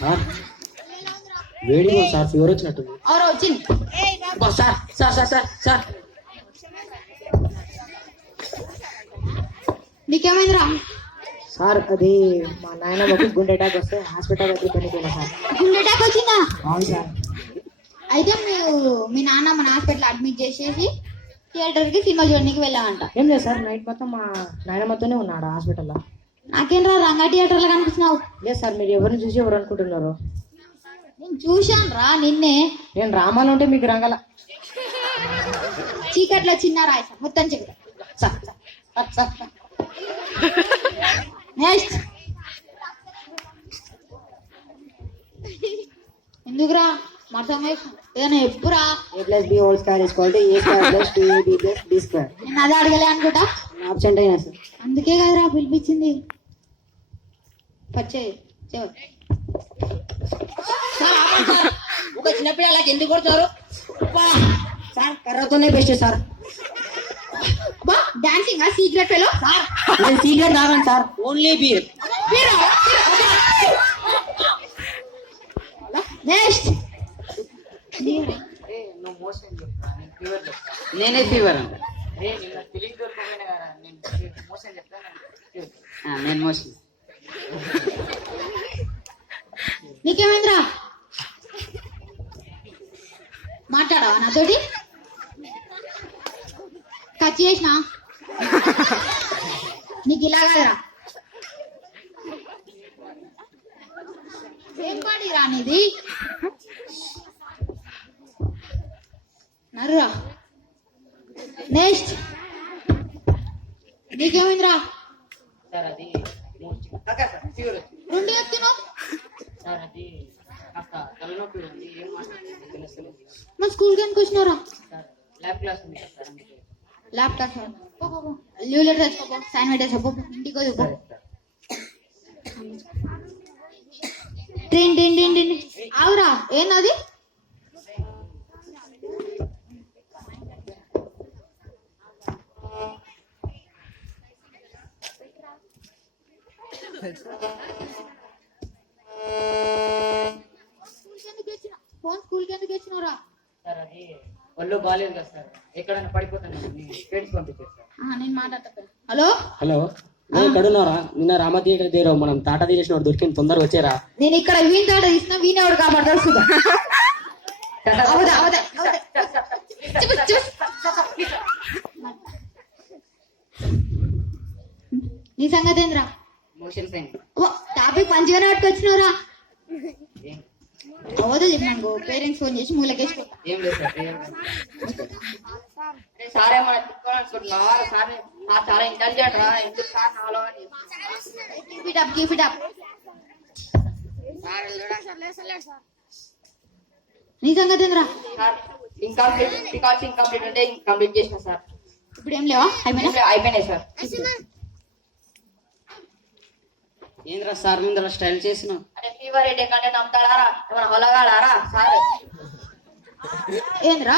Sir వేడిగా sir fever వచ్చినట్టుంది. వచ్చింది sir sir sir sir sir నీకేమైందిరా? సార్ అది మా నాయనమ్మకి గుండె అటాక్ వస్తే హాస్పిటల్ దగ్గర పనిపోయినా సార్. గుండె అటాక్ వచ్చిందా? అవును సార్. అయితే మీ నాన్న మన హాస్పిటల్ అడ్మిట్ చేసేసి థియేటర్ కి సినిమా చూడడానికి వెళ్ళామంట. ఏం లేదు సార్, నైట్ మొత్తం మా నాయనమ్మతోనే ఉన్నాడు హాస్పిటల్లో. నాకేంట్రా రంగా థియేటర్ లో కనిపిస్తున్నావు? లేదు సార్, మీరు ఎవరిని చూసి ఎవరు అనుకుంటున్నారు? నేను చూశాను రా నిన్నే. నేను రామాలు ఉంటే మీకు రంగల చీకట్లో చిన్న రాయి మొత్తం చీకటి. నెక్స్ట్ ఎందుకురా మర్థం ఏదైనా ఎప్పురా? నేను అదే అడగలే అనుకుంటా. ఆబ్సెంట్ అయినా సార్. అందుకే కదరా పిలిపించింది. ఒక చిన్నపిల్లలకి ఎందుకు కొడతారు సార్? కర్రతోనే best sir. Dancing secret fellow sir. నేను సీక్రెట్ తాగను సార్, ఓన్లీ బీర్. నెక్స్ట్ నేనే ఫీవర్ అంట. నేను మోషన్. నీకేమైందిరా? మాట్లాడవా నాతోటి? కచ్చి చేసిన నీకు ఇలా కాదురా. ఏం పాడి రానిది నర్రా. నెక్స్ట్ నీకేమైందిరా? రెండు చెప్తున్నావు. మన స్కూల్కి ఎందుకు వచ్చినారా? ల్యాబ్ క్లాస్ లీవ్ లెటర్ తెచ్చుకోపో, సైన్ పెట్టేసుకో, ఇంటికి చెప్పు. ట్రైన్ ట్రైన్ ట్రైన్ ట్రైన్ ఆవురా. ఏంది ఫోన్ స్కూల్కి ఎందుకు వచ్చినారా? ఒళ్ళు బాగాలేదు కదా సార్, ఎక్కడైనా పడిపోతాను. నేను మాట్లాడతా. హలో హలో, ఎక్కడున్నారా? నిన్న రామ థియేటర్ దగ్గర మనం తాట తీసేసిన దొరికింది, తొందరగా వచ్చారా? నేను ఇక్కడ వీన్ తాట తీసిన వీనేవాడు కాబట్టి నీ సంగతి ఏంద్రా? టాపిక్ మంచిగానే పట్టుకొచ్చినవరా? అవదో చెప్పినాను, పేరెంట్స్ ఫోన్ చేసి మూలకేసుకో. నీ సంగతి ఏంద్రా? కంప్లీట్ చేసిన సార్. ఇప్పుడు ఏం లేవా? అయిపోయినాయి సార్. ఏంద్రా సార్ ముందర స్టైల్ చేసిన? ఫీవర్ ఏంటి కంటే నమ్ముతాడారా? ఏమన్నా హొలగాడారా సార్? ఏంద్రా?